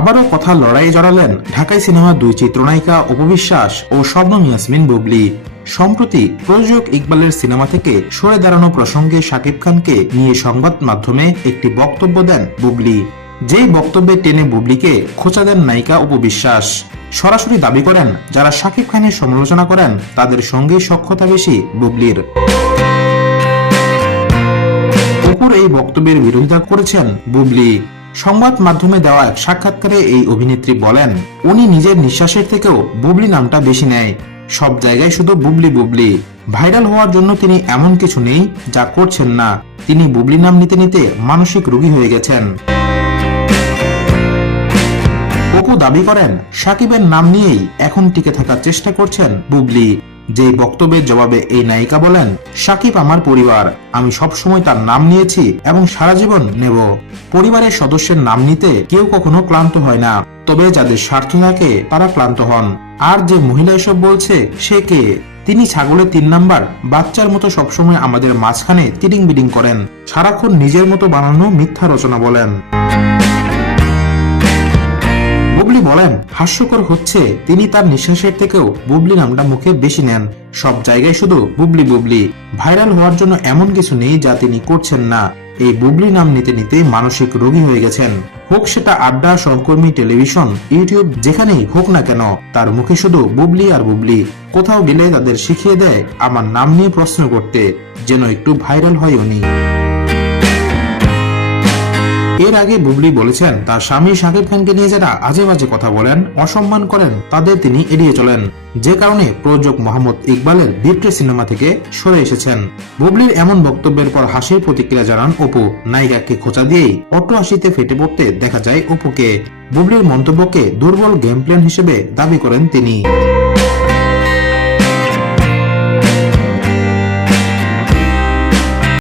আবারও কথা লড়াইয়ে জড়ালেন ঢাকাই সিনেমার দুই চিত্রনায়িকা উপবিশ্বাস ও শবনম ইয়াসমিন বুবলি। সম্প্রতি প্রযোজক ইকবালের সিনেমা থেকে সরে দাঁড়ানো প্রসঙ্গে শাকিব খানকে নিয়ে সংবাদ মাধ্যমে একটি বক্তব্য দেন বুবলি। যেই বক্তব্যে টেনে বুবলিকে খোঁচা দেন নায়িকা উপবিশ্বাস সরাসরি দাবি করেন, যারা শাকিব খানের সমালোচনা করেন, তাদের সঙ্গে সক্ষতা বেশি বুবলির। এই বক্তব্যের বিরোধিতা করেছেন বুবলি। সংবাদ মাধ্যমে দেওয়া এক সাক্ষাৎকারে এই অভিনেত্রী বলেন, উনি নিজের নিঃশ্বাসের থেকেও বুবলি নামটা বেশি নেয়। সব জায়গায় শুধু বুবলি বুবলি। ভাইরাল হওয়ার জন্য তিনি এমন কিছু নেই যা করছেন না। তিনি বুবলি নাম নিতে নিতে মানসিক রোগী হয়ে গেছেন। অপু দাবি করেন, সাকিবের নাম নিয়েই এখন টিকে থাকার চেষ্টা করছেন বুবলি। যে বক্তব্যের জবাবে এই নায়িকা বলেন, সাকিব আমার পরিবার, আমি সবসময় তার নাম নিয়েছি এবং সারা জীবন নেব। পরিবারের সদস্যের নাম নিতে কেউ কখনো ক্লান্ত হয় না। তবে যাদের স্বার্থ থাকে, তারা ক্লান্ত হন। আর যে মহিলা এসব বলছে, সে কে? তিনি ছাগলের তিন নাম্বার, বাচ্চার মতো সবসময় আমাদের মাঝখানে তিরিং বিডিং করেন। সারাক্ষণ নিজের মতো বানানো মিথ্যা রচনা বলেন। বুবলি বলেন, হাস্যকর হচ্ছে, তিনি তার নিঃশ্বাসের থেকেও বুবলি নামটা মুখে বেশি নেন। সব জায়গায় শুধু বুবলি বুবলি। ভাইরাল হওয়ার জন্য এমন কিছু নেই যা তিনি করছেন না। এই বুবলি নাম নিতে নিতে মানসিক রোগী হয়ে গেছেন। হোক সেটা আড্ডা, সহকর্মী, টেলিভিশন, ইউটিউব, যেখানেই হোক না কেন, তার মুখে শুধু বুবলি আর বুবলি। কোথাও গেলে তাদের শিখিয়ে দেয়, আমার নাম নিয়ে প্রশ্ন করতে। যেন একটু ভাইরাল হয় উনি। এর আগে বুবলি বলেছেন, তার স্বামী শাকিব খানকে নিয়ে যারা আজে বাজে কথা বলেন, অসম্মান করেন, তাদের তিনি এড়িয়ে চলেন। যে কারণে প্রযোজক মোহাম্মদ ইকবালের বিট্রে সিনেমা থেকে সরে এসেছেন। বুবলির এমন বক্তব্যের পর হাসির প্রতিক্রিয়া জানান অপু। নায়িকাকে খোঁচা দিয়েই অটো হাসিতে ফেটে পড়তে দেখা যায় অপুকে। বুবলির মন্তব্যকে দুর্বল গেম প্ল্যান হিসেবে দাবি করেন তিনি।